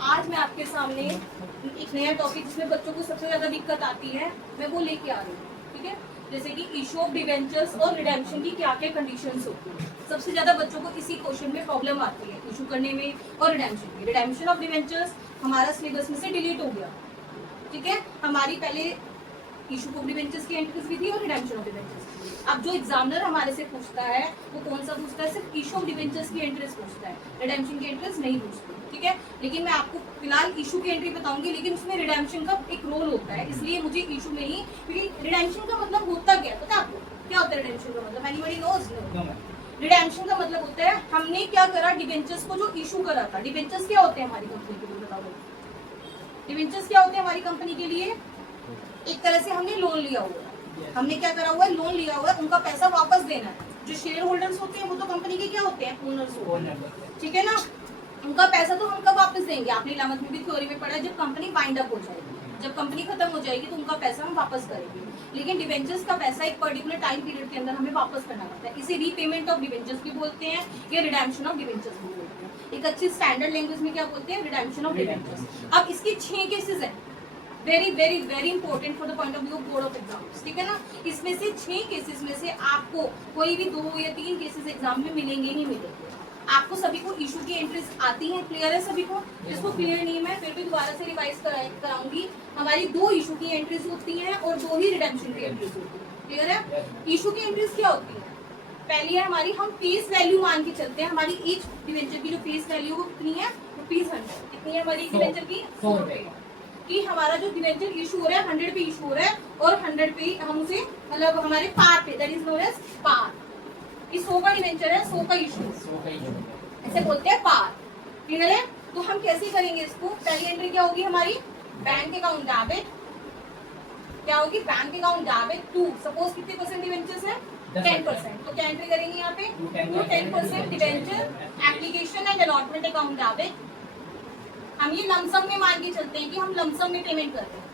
आज मैं आपके सामने एक नया टॉपिक जिसमें बच्चों को सबसे ज्यादा दिक्कत आती है मैं वो लेके आ रही हूँ, ठीक है। जैसे कि इशू ऑफ डिवेंचर्स और रिडेम्पशन की क्या क्या कंडीशंस होती है। सबसे ज्यादा बच्चों को इसी क्वेश्चन में प्रॉब्लम आती है, इशू करने में और रिडेम्पशन की। रिडेम्पशन ऑफ डिवेंचर्स हमारा सिलेबस में से डिलीट हो गया, ठीक है। हमारी पहले इशू ऑफ डिवेंचर्स की एंट्रीज भी थी और रिडेम्पशन ऑफ डिवेंचर्स की। अब जो एग्जामिनर हमारे से पूछता है वो कौन सा पूछता है, सिर्फ इशू ऑफ डिवेंचर्स की एंट्रीज पूछता है, रिडेम्पशन की एंट्रीज नहीं पूछती, ठीक है। लेकिन मैं आपको फिलहाल इशू की एंट्री बताऊंगी, लेकिन उसमें रिडेम्पशन का एक रोल होता है, इसलिए मुझे इशू में ही, क्योंकि रिडेम्पशन का मतलब होता क्या है पता है आपको? क्या होता है रिडेम्पशन का मतलब? Anybody knows? रिडेम्पशन का मतलब होता है हमने क्या करा, डिवेंचर्स को जो इशू करा था। डिवेंचर्स क्या होते हैं हमारी कंपनी के लिए, बताओ। डिवेंचर्स क्या होते हैं हमारी कंपनी के लिए? एक तरह से हमने लोन लिया हुआ है, हमने क्या करा हुआ है, लोन लिया हुआ है, उनका पैसा वापस देना है। जो शेयर होल्डर्स होते हैं वो तो कंपनी के क्या होते हैं, ओनर्स होते हैं, ठीक है ना। उनका पैसा तो हम कब वापस देंगे? आपने 11th में भी थ्योरी में पढ़ा है, जब कंपनी वाइंड अप हो जाएगी, जब कंपनी खत्म हो जाएगी तो उनका पैसा हम वापस करेंगे। लेकिन डिवेंचर्स का पैसा एक पर्टिकुलर टाइम पीरियड के अंदर हमें वापस करना पड़ता है। इसे रीपेमेंट ऑफ डिवेंचर्स भी बोलते हैं या रिडेम्पशन ऑफ डिवेंचर्स भी बोलते हैं। एक अच्छी स्टैंडर्ड लैंग्वेज में क्या बोलते हैं, रिडेम्पशन ऑफ डिवेंचर्स। अब इसके 6 केसेस हैं, very very very important for the point of view of board of exams, ठीक है ना। इसमें से 6 केसेस में से आपको कोई भी 2 या 3 केसेस एग्जाम में मिलेंगे ही मिलेंगे। आपको सभी को इशू की एंट्रीज आती हैं, क्लियर है सभी को? जिसको क्लियर नहीं है फिर भी दोबारा से रिवाइज कराऊंगी। हमारी 2 इशू की एंट्रीज होती हैं और 2 ही रिडेम्पशन की एंट्रीज होती है, क्लियर है? इशू की एंट्रीज क्या होती है? पहली है हमारी, हम फेस वैल्यू मान के चलते हैं। हमारी ईच डिवेंचर की जो फेस वैल्यू वो कितनी है, ₹100। कितनी है हमारी डिवेंचर की? 100 रुपए। कि हमारा जो डिवेंचर इशू हो रहा है 100 पे इशू हो रहा है और 100 पे हम उसे मतलब हमारे पार पे, दैट इज नोन एज पार। कि 100 का डिवेंचर है, 100 का इशू, ऐसे बोलते हैं पार, क्लियर है? तो हम कैसे करेंगे इसको? पहली एंट्री क्या होगी हमारी, बैंक अकाउंट डेबिट, क्या होगी, bank account debit to, suppose कितने परसेंट डिवेंचर्स है, 10%। तो क्या एंट्री करेंगे यहाँ पे, 10% debenture application and allotment account debit. हम ये लमसम में मान के चलते हैं कि हम लमसम में पेमेंट कर रहे हैं।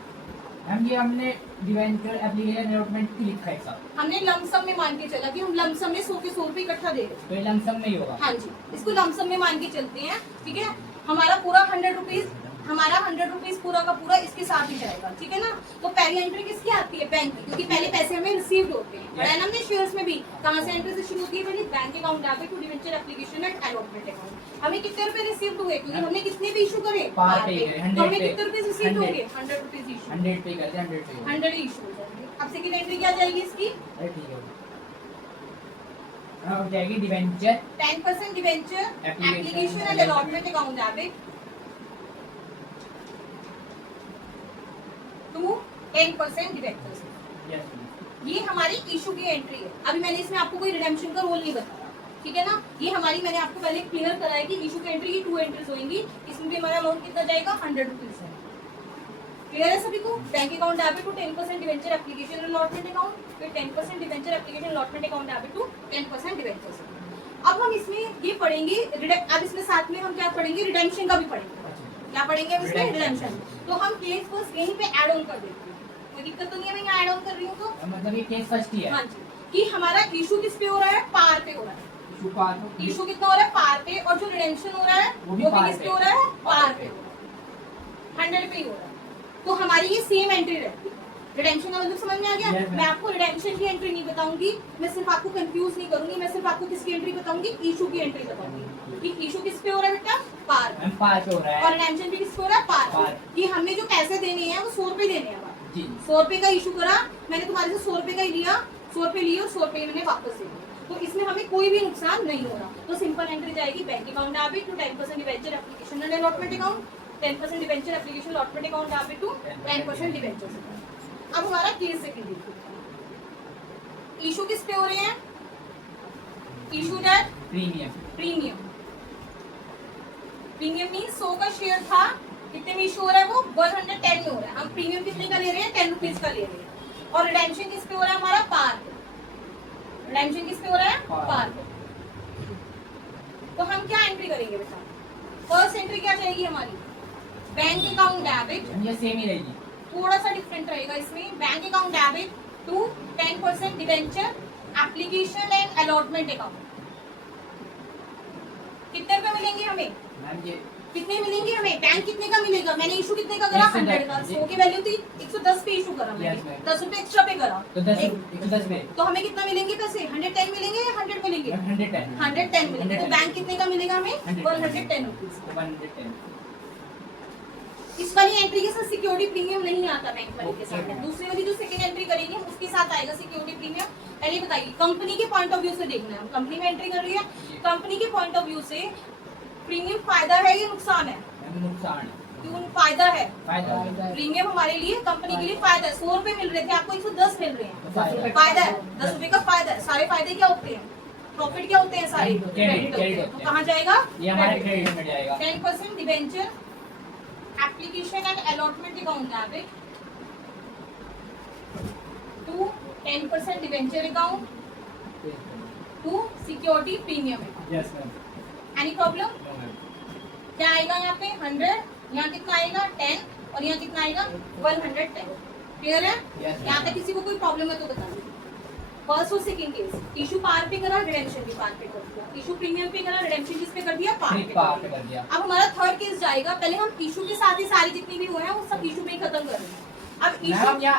हम ये हमने डिवेंचर एप्लीकेशन अलॉटमेंट लिखा है सब, हमने लमसम में मान के चला कि हम लमसम में 100 के 100 रुपए इकट्ठा दे रहे हैं, तो ये लमसम में ही होगा। हाँ जी, इसको लमसम में मान के चलते हैं, ठीक है। हमारा पूरा 100 रुपीज, हमारा 100 रुपीज पूरा का पूरा इसके साथ ही जाएगा, ठीक है ना। तो पहली एंट्री किसकी आती है, बैंक की, क्योंकि पहले पैसे हमें रिसीव्ड होते हैं। पढ़ा है ना हमने शेयर्स में भी, कहाँ से एंट्री से शुरू होती है, पहले bank account debit to debenture application and allotment account. हमें कितने रुपए रिसीव्ड हुए, क्योंकि हमने कितने भी इशू करे, तो हमें कितने रुपए रिसीव्ड होंगे, 100 रुपीज इशू, 100 पे करते हैं, 100 इशू हो जाएंगे। अब सेकंड एंट्री क्या जाएगी इसकी, ठीक है, अब जाएगी debenture 10% debenture application and allotment account debit to 10% debentures. ये हमारी इशू की एंट्री है। अभी मैंने इसमें आपको कोई रिडेम्पशन का रोल नहीं बताया, ठीक है ना। ये हमारी, मैंने आपको पहले क्लियर कराया कि इशू की एंट्री की 2 एंट्रीज होंगी। इसमें भी हमारा अमाउंट कितना जाएगा, 100 रुपीज है, क्लियर है सभी को। Bank account debit to 10% debenture application and allotment account, फिर 10% debenture application allotment account debit to 10% debentures. अब हम इसमें ये पढ़ेंगे, अब इसमें साथ में हम क्या पढ़ेंगे, रिडेम्पशन का भी पढ़ेंगे। क्या पढ़ेंगे अब इसमें, रिडेम्पशन। तो हम केस फर्स्ट यहीं पे ऐड ऑन कर देते हैं, कोई दिक्कत तो नहीं है, मैं यहाँ ऐड ऑन कर रही हूँ तो मतलब ये केस फर्स्ट ही है। हाँ जी, कि हमारा इशू किस पे हो रहा है, पार पे हो रहा है। इशू पार, इशू कितना हो रहा है, पार पे, और जो रिडेम्पशन हो रहा है वो भी किस पे हो रहा है, पार पे, 100 पे ही हो रहा है। तो हमारी ये सेम एंट्री रहती है। रिडेम्पशन का मतलब समझ में आ गया? मैं आपको रिडेम्पशन की एंट्री नहीं बताऊंगी, मैं सिर्फ आपको कंफ्यूज नहीं करूंगी, मैं सिर्फ आपको किसकी एंट्री बताऊंगी, इशू की एंट्री बताऊंगी कि इशू किस पे हो रहा है बेटा, पार पे, पार पे हो रहा है, और रिडेम्पशन भी किस पे हो रहा है, पार पे। कि हमने जो पैसे देने हैं वो 100 रुपए देने हैं। जी, 100 रुपए का इशू करा, मैंने तुम्हारे से 100 रुपए का ही लिया, 100 रुपए लिए और 100 रुपए मैंने वापस दे दिए, तो इसमें हमें कोई भी नुकसान नहीं हो रहा। तो सिंपल एंट्री जाएगी bank account debit to 10% debenture application and allotment account, 10% debenture application allotment account debit to 10% debenture. अब हमारा केस सेकंड देखो, इशू किस पे हो रहे हैं, issue that premium, premium, premium means 100 का शेयर था, कितने में इशू हो रहा है वो 110 में हो रहा है। हम प्रीमियम कितने का ले रहे हैं, 10 रुपीज का ले रहे हैं। और रिडेम्पशन किस पे हो रहा है हमारा, पार पे। रिडेम्पशन किस पे हो रहा है, पार पे। तो हम क्या एंट्री करेंगे बेटा, फर्स्ट एंट्री क्या जाएगी हमारी, बैंक अकाउंट डेबिट, ये सेम ही रहेगी, थोड़ा सा डिफरेंट रहेगा इसमें, bank account debit to 10% debenture application and allotment account. कितने रुपए मिलेंगे हमें, मैम ये कितने मिलेंगे हमें? बैंक कितने का मिलेगा? मैंने इशू कितने का करा? 100 का। 100 की वैल्यू थी 110 पे इशू करा Yes, मैंने, ma'am. 10 रुपए एक्स्ट्रा पे करा। तो 10 में तो हमें कितना मिलेंगे पैसे? 110 मिलेंगे या 100 मिलेंगे? 110 110 मिलेंगे। तो 110 बैंक कितने का मिलेगा हमें? 110 रुपीज। 110 इस वाली एंट्री के साथ सिक्योरिटी प्रीमियम नहीं आता बैंक वाले के साथ। Okay. दूसरी वाली जो सेकंड एंट्री करेंगे उसके साथ आएगा सिक्योरिटी प्रीमियम। पहले बताइए, कंपनी के पॉइंट ऑफ व्यू से देखना है। कंपनी में एंट्री कर रही है, कंपनी के पॉइंट ऑफ व्यू से प्रीमियम फायदा है या नुकसान है? नुकसान क्यों फायदा है? फायदा प्रीमियम हमारे लिए, कंपनी के लिए फायदा है। 100 रुपए मिल रहे थे, आपको 110 मिल रहे हैं। फायदा। फायदा है, 10 रुपए का फायदा है। सारे फायदे क्या होते हैं? प्रॉफिट क्या होते हैं? सारे क्रेडिट होते हैं। तो कहाँ जाएगा? ये हमारे क्रेडिट में जाएगा। 10% debenture application and allotment account debit to 10% debenture account to security premium account. Yes ma'am. Any problem? क्या आएगा यहाँ पे? 100, यहाँ कितना आएगा? 10, और यहाँ कितना आएगा? 110। क्लियर है? Yes, यहाँ तक किसी को कोई प्रॉब्लम है तो बता दीजिए। फर्स्ट और सेकंड केस, इशू पार पे करा, रिडेम्पशन भी पार पे कर दिया। इशू प्रीमियम पे करा, रिडेम्पशन किस पे कर दिया? पार पे कर दिया। अब हमारा थर्ड केस जाएगा। पहले हम इशू के साथ ही सारी जितनी भी हुए हैं वो सब इशू में ही खत्म कर रहे हैं। अब इशू मैम क्या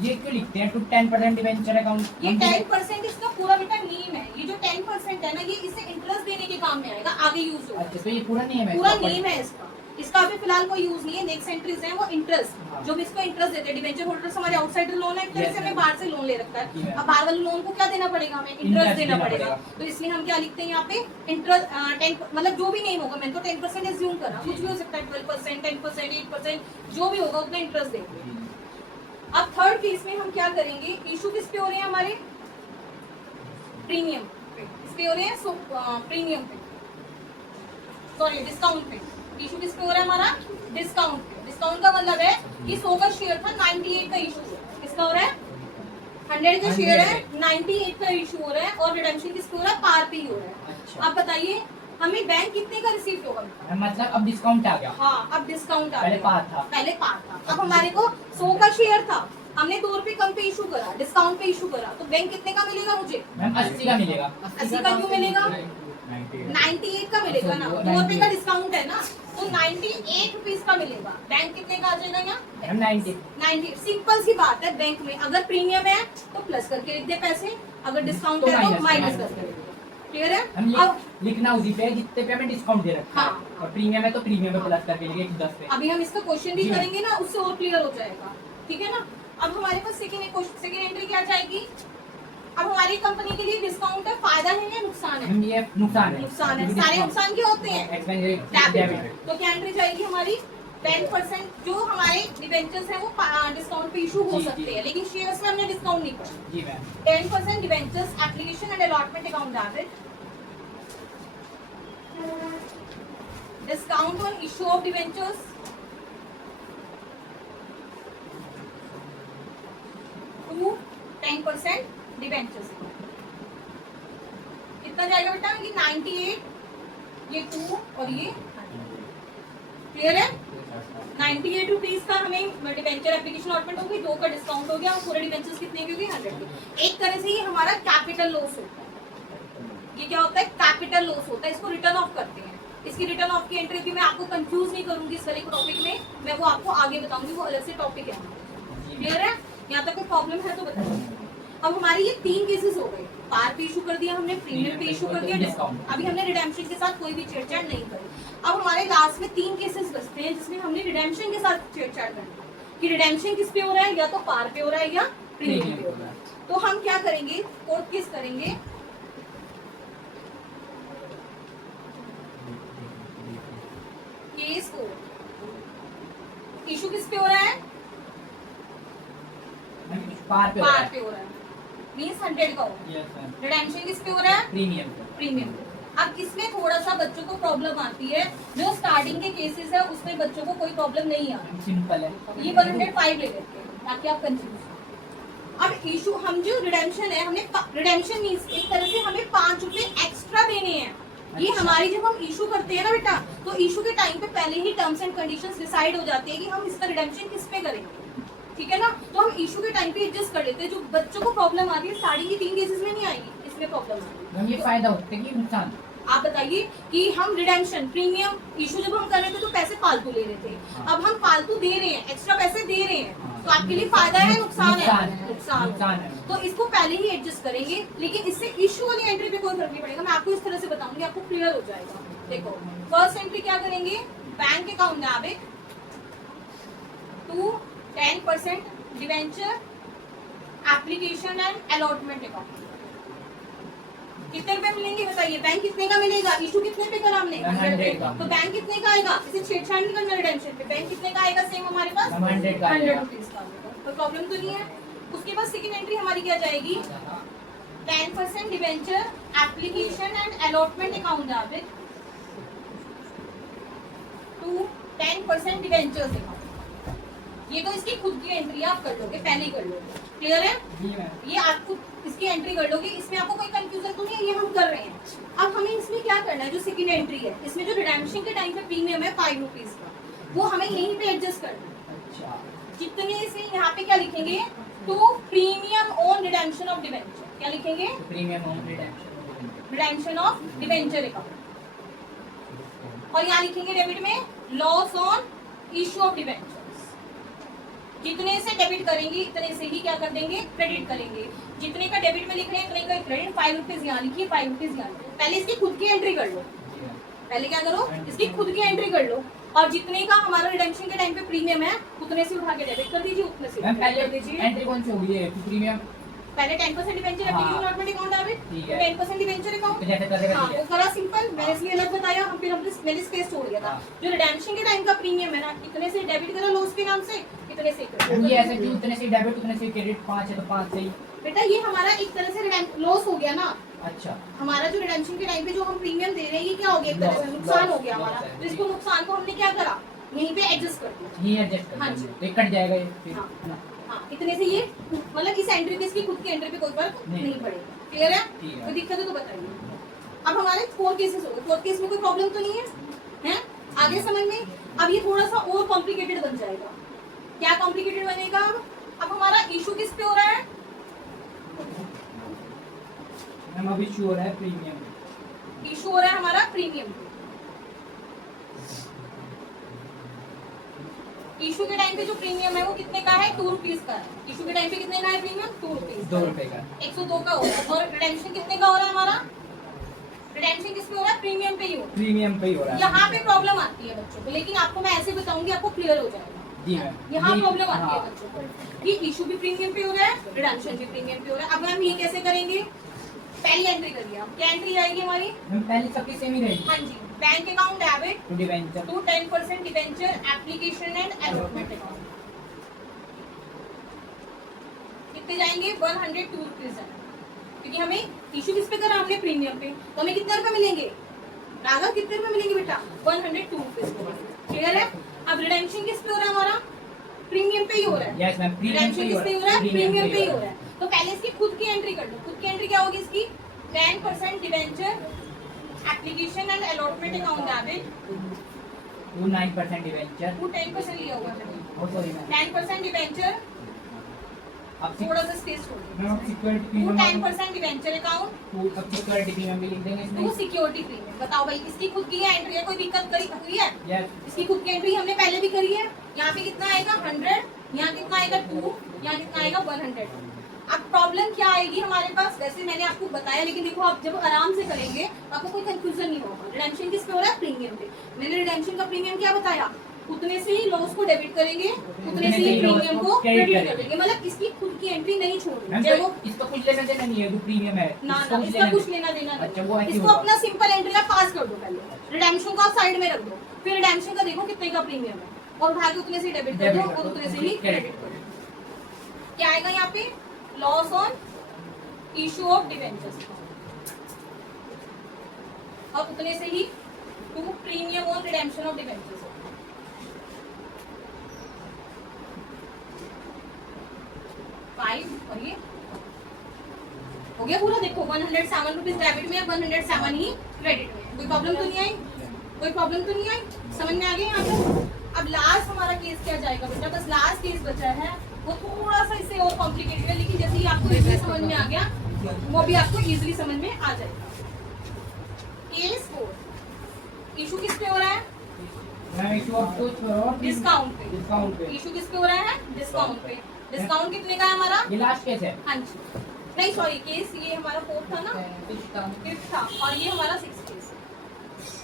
ये क्यों लिखते हैं टू 10% डिबेंचर अकाउंट? ये 10% इसका पूरा बेटा नेम है। ये जो 10% है ना, ये इसे इंटरेस्ट देने के काम में आएगा, आगे यूज होगा। अच्छा तो ये पूरा नेम है? पूरा नेम है इसका। इसका अभी फिलहाल कोई यूज नहीं है। नेक्स्ट एंट्रीज है वो इंटरेस्ट, हाँ। जो भी इसको इंटरेस्ट देते हैं। डिबेंचर होल्डर्स हमारे आउटसाइडर लोन है, एक तरह Yes, से हमें ma'am. बाहर से लोन ले रखा जी, है। ma'am. अब बाहर वाले लोन को क्या देना पड़ेगा? हमें इंटरेस्ट Interest देना देना पड़ेगा। पड़ेगा। तो इसलिए हम क्या लिखते हैं यहाँ पे? इंटरेस्ट 10, मतलब जो भी नेम होगा। मैंने तो 10% एज्यूम करा, कुछ भी हो सकता है। 12%, 10%, 8%, जो भी होगा उतना इंटरेस्ट देंगे। अब थर्ड केस में हम क्या करेंगे? इशू किस पे हो रहे हैं हमारे? प्रीमियम पे। किस पे हो रहे हैं? प्रीमियम पे, सॉरी डिस्काउंट पे। इशू किस पे हो रहा है हमारा? डिस्काउंट पे। डिस्काउंट का मतलब है कि 100 का शेयर था, 98 का इशू हो रहा है। किसका हो रहा है? 100 का शेयर है, 98 का इशू हो रहा है, और रिडेम्पशन किस पे हो रहा है? पार पे ही हो रहा है। अच्छा। अब बताइए हमें बैंक कितने का रिसीव होगा? मतलब अब डिस्काउंट आ गया। हाँ, अब डिस्काउंट आ पहले गया। पार था। पहले पार था। अब हमारे को 100 का शेयर था, हमने 2 रुपए कम पे इशू करा, डिस्काउंट पे इशू करा, तो बैंक कितने का मिलेगा मुझे? मैम 80 का मिलेगा। 80 का क्यों मिलेगा? 98 का मिलेगा ना, 2 रुपए का डिस्काउंट है ना, तो 98 रुपीज का मिलेगा। बैंक कितने का आ जाएगा यहाँ? मैम 90। 90। सिंपल सी बात है। बैंक में अगर प्रीमियम है तो प्लस करके लिख दे पैसे, अगर डिस्काउंट तो है तो minus माइनस करके करके लिख दे। क्लियर है? हम अब लिखना उसी पे है जितने पे हमें डिस्काउंट दे रखा है। हाँ। और प्रीमियम है तो प्रीमियम पे प्लस करके लिखे 10 पे। अभी हम इसका क्वेश्चन भी जी। करेंगे ना, उससे और क्लियर हो जाएगा। ठीक है ना? अब हमारे पास सेकंड एंट्री क्या जाएगी? अब हमारी कंपनी के लिए डिस्काउंट है, फायदा है या नुकसान है? हम ये नुकसान है। नुकसान है। सारे नुकसान क्या होते हैं? Expense debit. तो क्या एंट्री जाएगी हमारी? 10% जो हमारे डिबेंचर्स हैं वो डिस्काउंट पे इशू हो जी, सकते जी। हैं, लेकिन शेयर्स में हमने डिस्काउंट नहीं करा। जी ma'am. 10% debentures application and allotment account debit, discount on issue of debentures to 10% debentures. कितना जाएगा बेटा? ये 98, ये 2 और ये 100। क्लियर है? 98 रुपीज का हमें डिबेंचर एप्लीकेशन अलॉटमेंट होगी, 2 का डिस्काउंट हो गया, और पूरे डिबेंचर्स कितने की होगी? 100 की। एक तरह से ये हमारा कैपिटल लॉस होता है। ये क्या होता है? कैपिटल लॉस होता है। इसको रिटर्न ऑफ करते हैं। इसकी रिटर्न ऑफ की एंट्री भी मैं आपको कंफ्यूज नहीं करूंगी इस वाले टॉपिक में, मैं वो आपको आगे बताऊंगी, वो अलग से टॉपिक है। क्लियर है? यहाँ तक कोई प्रॉब्लम है तो बताइए। अब हमारी ये 3 केसेस हो गए। पार पे इशू कर दिया हमने, प्रीमियम पे इशू कर दिया, डिस्काउंट। अभी हमने रिडेम्पशन के साथ कोई भी छेड़छाड़ नहीं करी। अब हमारे लास्ट में 3 केसेस बचते हैं जिसमें हमने रिडेम्पशन के साथ छेड़छाड़ करनी, कि रिडेम्पशन किस पे हो रहा है? या तो पार पे हो रहा है या प्रीमियम पे हो रहा है। तो हम क्या करेंगे? फोर्थ केस करेंगे। केस 4, इशू किस पे हो रहा है? पार पे पार पे हो रहा है, मीन्स 100 का हो। Yes ma'am. रिडेम्पशन किस पे हो रहा है? Premium premium. अब इसमें थोड़ा सा बच्चों को प्रॉब्लम आती है। जो स्टार्टिंग के केसेस है उसमें बच्चों को कोई प्रॉब्लम नहीं आती। सिंपल है। ये 105 ले लेते हैं ताकि आप कंफ्यूज। अब इशू, हम जो रिडेम्पशन है, हमने रिडेम्पशन मीन्स एक तरह से हमें 5 रुपए एक्स्ट्रा देने हैं। ये अच्छा। हमारी जब हम इशू करते हैं ना बेटा, तो इशू के टाइम पे पहले ही टर्म्स एंड कंडीशंस डिसाइड हो जाती है कि हम इसका रिडेम्पशन किस पे करेंगे। ठीक है ना? तो हम इशू के टाइम पे एडजस्ट कर लेते हैं। जो बच्चों को प्रॉब्लम आती है स्टार्टिंग की 3 केसेस में नहीं आएगी, इसमें प्रॉब्लम आएगी। मैम ये फायदा होता है कि नुकसान? आप बताइए कि हम रिडेम्पशन प्रीमियम इशू जब हम कर रहे थे तो पैसे फालतू ले रहे थे, अब हम फालतू दे रहे हैं, एक्स्ट्रा पैसे दे रहे हैं, तो आपके लिए फायदा है नुकसान है? नुकसान है। तो इसको पहले ही एडजस्ट करेंगे, लेकिन इससे इशू वाली एंट्री पे कोई फर्क नहीं पड़ेगा। मैं आपको इस तरह से बताऊंगी, आपको क्लियर हो जाएगा। देखो फर्स्ट एंट्री क्या करेंगे, bank account debit to 10% debenture application and allotment account. कितने रुपए मिलेंगे बताइए? बैंक कितने का मिलेगा? इशू कितने पे करा हमने? 100 का। तो बैंक कितने का आएगा? इसे छेड़छाड़ नहीं करना रिडेम्पशन पे। बैंक कितने का आएगा? सेम हमारे पास 100 का आएगा। 100 रुपीज का आएगा। तो प्रॉब्लम तो नहीं है। उसके बाद सेकंड एंट्री हमारी क्या जाएगी, 10% debenture application and allotment account debit to 10% debentures account. ये तो इसकी खुद की एंट्री आप कर लोगे, पहले ही कर लोगे। क्लियर है? जी मैम। ये आपको इसकी एंट्री कर लोगे, इसमें आपको कोई कंफ्यूजन तो नहीं है, ये हम कर रहे हैं। अब हमें इसमें क्या करना है, जो सेकंड एंट्री है इसमें जो रिडेम्पशन के टाइम पे प्रीमियम है 5 रुपीज का, वो हमें यहीं पे एडजस्ट करना है। अच्छा। जितने से यहाँ पे क्या लिखेंगे, to premium on redemption of debenture. क्या लिखेंगे? Premium on redemption. Redemption of debenture account. और यहाँ लिखेंगे डेबिट में loss on issue of debenture. जितने से डेबिट करेंगे इतने से ही क्या कर देंगे, क्रेडिट करेंगे। जितने का डेबिट में लिख रहे हैं इतने का क्रेडिट। 5 रुपीज यहाँ लिखिए, 5 रुपीज यहाँ लिखिए। पहले इसकी खुद की एंट्री कर लो, पहले क्या करो, इसकी खुद की एंट्री कर लो, और जितने का हमारा रिडेम्पशन के टाइम पे प्रीमियम है उतने से उठा के डेबिट कर दीजिए, उतने से मैम पहले कर दीजिए। एंट्री कौन सी होगी, ये प्रीमियम? पहले 10% debenture application allotment account debit, ठीक है। 10% डिवेंचर अकाउंट। तो जैसे करेगा हाँ, ठीक वो है। करा सिंपल, मैंने इसलिए अलग बताया। हम फिर मैंने स्पेस छोड़ दिया था। हाँ। जो रिडेम्पशन के टाइम का प्रीमियम है ना, इतने से डेबिट करा लो उसके नाम से, इतने से तो ये ऐसे क्यों, उतने से डेबिट उतने से क्रेडिट, 5 है तो 5 से ही। बेटा ये हमारा एक तरह से लॉस हो गया ना। अच्छा। हमारा जो रिडेम्पशन के टाइम पे जो हम प्रीमियम दे रहे हैं, ये क्या हो गया, एक तरह से नुकसान हो गया हमारा। तो इसको नुकसान को हमने क्या करा, यहीं पे एडजस्ट कर दिया। ये एडजस्ट कर हाँ जी। देंगे। तो कट जाएगा ये फिर, हाँ। है ना? हाँ, इतने से ये मतलब इस एंट्री पे इसकी खुद की एंट्री पे कोई फर्क नहीं। नहीं पड़ेगा। क्लियर है? ठीक है। कोई दिक्कत है तो बताइए। अब हमारे 4 केसेस हो गए। 4 केस में कोई प्रॉब्लम तो नहीं है, हैं? आगे समझ में? अब ये थोड़ा सा और कॉम्प्लिकेटेड बन जाएगा। क्या कॉम्प्लिकेटेड बनेगा? अब हमारा इशू किस पे हो रहा है? मैम अभी श्योर है प्रीमियम। इशू हो रहा है हमारा प्रीमियम पे। इशू के टाइम पे जो प्रीमियम है वो कितने का है, 2 रुपीज का है। इशू के टाइम पे कितने का है प्रीमियम, 2 रुपीज। 2 रुपए का। 102 का हो रहा है। और रिडेम्पशन कितने का हो रहा है हमारा? रिडेम्पशन किस पे हो रहा है, प्रीमियम पे ही हो रहा है। प्रीमियम पे ही हो रहा है। यहाँ पे प्रॉब्लम आती है बच्चों को, लेकिन आपको मैं ऐसे बताऊंगी, आपको क्लियर हो जाएगा। जी मैम। यहाँ ये- प्रॉब्लम आती है हाँ। बच्चों को कि इशू भी प्रीमियम पे हो रहा है, रिडेम्पशन भी प्रीमियम पे हो रहा है। अब हम ये कैसे करेंगे? पहली एंट्री करिए आप। क्या एंट्री आएगी हमारी? मैम पहले सबकी सेम ही रहेगी। हाँ जी, bank account debit to debenture to 10% debenture application and allotment account. कितने जाएंगे? 102 रुपीज है, क्योंकि हमें इशू किस पे करा हमने, प्रीमियम पे। तो हमें कितने रुपए मिलेंगे राघव, कितने रुपए मिलेंगे बेटा? 102 रुपीज। क्लियर है? अब रिडेम्पशन किस पे हो रहा है हमारा? प्रीमियम पे ही हो रहा है। यस मैम, प्रीमियम रिडेम्पशन किस पे हो रहा है? प्रीमियम पे ही हो रहा है। तो पहले इसकी खुद की एंट्री कर लो। खुद की एंट्री क्या होगी इसकी? 10% debenture application and allotment account debit to 9% debenture. To 10% लिया हुआ है। ओ सॉरी मैम, 10% डिवेंचर, अब थोड़ा सा स्पेस छोड़िए। Ma'am security to premium 10% debenture account अब सिक्योरिटी प्रीमियम भी लिख देंगे टू इसमें। Security premium. बताओ भाई, इसकी खुद की एंट्री है, कोई दिक्कत हुई है? यस। इसकी खुद की एंट्री हमने पहले भी करी है। यहाँ पे कितना आएगा? 100। यहाँ कितना आएगा? 2। यहाँ कितना आएगा? 100। अब प्रॉब्लम क्या आएगी हमारे पास? वैसे मैंने आपको बताया, लेकिन देखो आप जब आराम से करेंगे तो आपको कोई कंफ्यूजन नहीं होगा। रिडेम्पशन किस पे हो रहा है? प्रीमियम पे। मैंने रिडेम्पशन का प्रीमियम क्या बताया? उतने से ही लॉस को डेबिट करेंगे, उतने से ही प्रीमियम को क्रेडिट कर देंगे। मतलब इसकी खुद की एंट्री नहीं छोड़नी। मैम जब वो तो इसका कुछ लेना देना नहीं है, जो प्रीमियम है ना इसका ना, कुछ इसका कुछ देना- लेना देना नहीं। अच्छा, वो ऐसे इसको होगा। अपना सिंपल एंट्री का पास कर दो पहले। रिडेम्पशन को आप साइड में रख दो, फिर रिडेम्पशन का देखो कितने का प्रीमियम है, और उठा के उतने से डेबिट कर दो और उतने से ही क्रेडिट कर दो। क्या आएगा यहाँ पे? Loss on issue of debentures, और उतने से ही to premium on redemption of debentures. 5 और ये हो गया पूरा। देखो 107 रुपीज डेबिट में, 107 ही क्रेडिट में। कोई प्रॉब्लम तो नहीं आई? कोई प्रॉब्लम तो नहीं आई? समझ में आ गया यहाँ पे? अब लास्ट हमारा केस क्या जाएगा बेटा? बस लास्ट केस बचा है, वो थोड़ा सा इससे और कॉम्प्लिकेटेड है, लेकिन जैसे ही आपको इजीली समझ में आ गया, वो भी आपको इजीली समझ में आ जाएगा। केस 4 इशू किस पे हो रहा है? मैम इशू ऑफ कुछ और डिस्काउंट पे। डिस्काउंट पे इशू किस पे हो रहा है? डिस्काउंट पे। डिस्काउंट कितने का है हमारा? ये लास्ट केस है हाँ जी, नहीं सॉरी, केस ये हमारा 4 था ना, 5th था, और ये हमारा 6 केस है।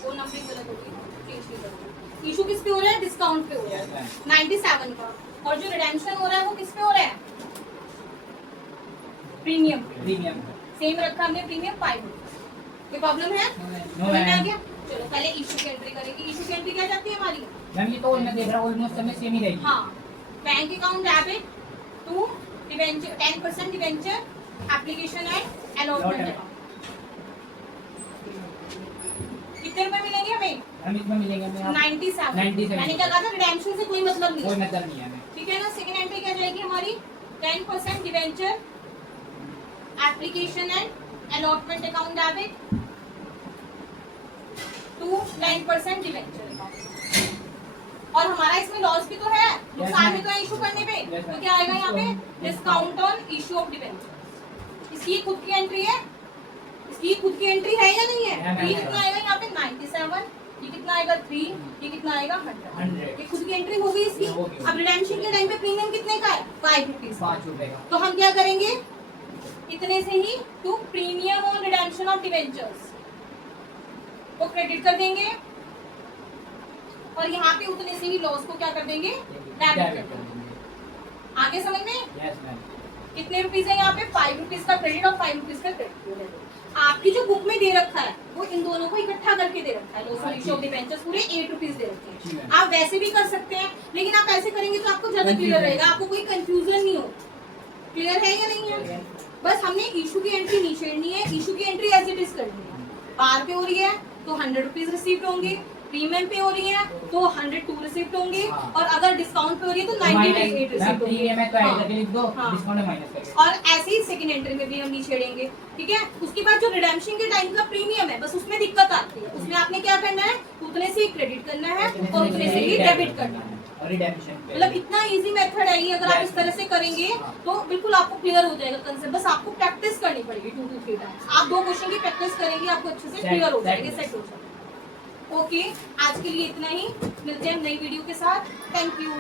वो नंबरिंग गलत होगी, चेंज नहीं करते। इशू किस पे हो रहा है? डिस्काउंट पे हो रहा है 97 का। और जो रिडेम्पशन हो रहा है वो किस पे हो रहा है? प्रीमियम पे। प्रीमियम सेम रखा हमने प्रीमियम 5 रुपीज। कोई प्रॉब्लम है? नो समझ में आ मैम गया? चलो पहले इशू की एंट्री करेंगे। इशू की एंट्री क्या जाती है हमारी? मैम ये तो मैं देख रहा हूँ ऑलमोस्ट समय सेम ही रहेगी हाँ, bank account debit to debenture 10% debenture application and allotment account. कितने रुपए मिलेंगे हमें? मैम इसमें मिलेंगे हमें 97। 97 मैंने क्या कहा था, रिडेम्पशन से कोई मतलब नहीं कोई है, मतलब नहीं है हमें ठीक है ना। सेकंड एंट्री क्या जाएगी हमारी? 10% debenture application and allotment account debit to 10% debenture account. और हमारा इसमें लॉस भी तो है, नुकसान भी तो है इशू करने पे, तो क्या आएगा यहाँ पे? Discount on issue of debenture. इसकी खुद की एंट्री है, इसकी खुद की एंट्री है या नहीं है? ये कितना आएगा यहाँ पे? 97। ये कितना आएगा? 3। ये कितना आएगा? 100। ये खुद की एंट्री होगी इसकी। अब रिडेम्पशन के टाइम पे प्रीमियम कितने का है? 5 रुपीज। 5 रुपए का तो हम क्या करेंगे? इतने से ही to premium on redemption of debentures को क्रेडिट कर देंगे, और यहाँ पे उतने से ही लॉस को क्या कर देंगे? डेबिट कर देंगे। आगे समझ में? यस मैम कितने रुपीज है यहाँ पे? 5 रुपीज का क्रेडिट और 5 रुपीज का क्रेडिट। आपकी जो बुक में दे रखा है वो इन दोनों को इकट्ठा करके दे रखा है। Loss on issue of debentures पूरे 8 रुपीज दे रखे हैं। आप वैसे भी कर सकते हैं, लेकिन आप ऐसे करेंगे तो आपको ज्यादा क्लियर रहेगा, आपको कोई कंफ्यूजन नहीं हो। क्लियर है या नहीं है? बस हमने इशू की एंट्री नहीं छेड़नी है, इशू की एंट्री एज इट इज करनी है। पार पे हो रही है तो 100 रुपीज रिसीव्ड होंगे, प्रीमियम पे हो रही है तो 102 रिसीव्ड होंगे, और अगर डिस्काउंट पे हो रही है तो 98 रिसीव्ड होंगे। प्रीमियम है तो ऐड करके लिख दो, हाँ। डिस्काउंट है माइनस करके। और ऐसे ही सेकंड एंट्री में भी हम नहीं छेड़ेंगे, ठीक है। उसके बाद जो रिडेम्पशन के टाइम का प्रीमियम है, बस उसमें दिक्कत आती है। उसमें आपने क्या करना है? उतने से ही क्रेडिट करना है और उतने से ही डेबिट करना है। और रिडेम्पशन पे मतलब इतना इजी मेथड है ये, अगर आप इस तरह से करेंगे तो बिल्कुल आपको क्लियर हो जाएगा कंसेप्ट। बस आपको प्रैक्टिस करनी पड़ेगी 2 to 3 टाइम्स। आप 2 क्वेश्चन की प्रैक्टिस करेंगे, आपको अच्छे से क्लियर हो जाएंगे, सेट हो जाएंगे। ओके, आज के लिए इतना ही, मिलते हैं नई वीडियो के साथ। Thank you.